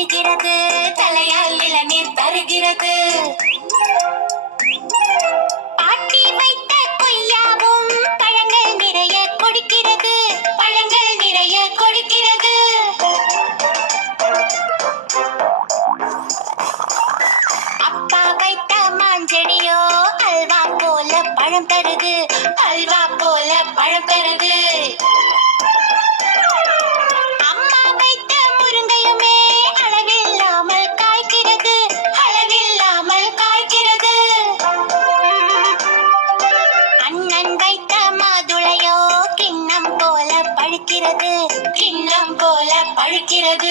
தருகிறது, தலையால் இளநீர் தருகிறது. பாட்டி வைத்த கொய்யாவும் பழங்கள் நிறைய கொடுக்கிறது, பழங்கள் நிறைய கொடுக்கிறது. அப்பா வைத்த மாஞ்செடியோ அல்வா போல பழம் தருது, அல்வா போல பழம் தருது. அம்மா வைத்த முருங்கையுமே அளவில்லாமல் காய்க்கிறது, அளவில்லாமல் காய்க்கிறது. அண்ணன் வைத்த மாதுளையோ கிண்ணம் போல பழுக்கிறது, கிண்ணம் போல பழுக்கிறது.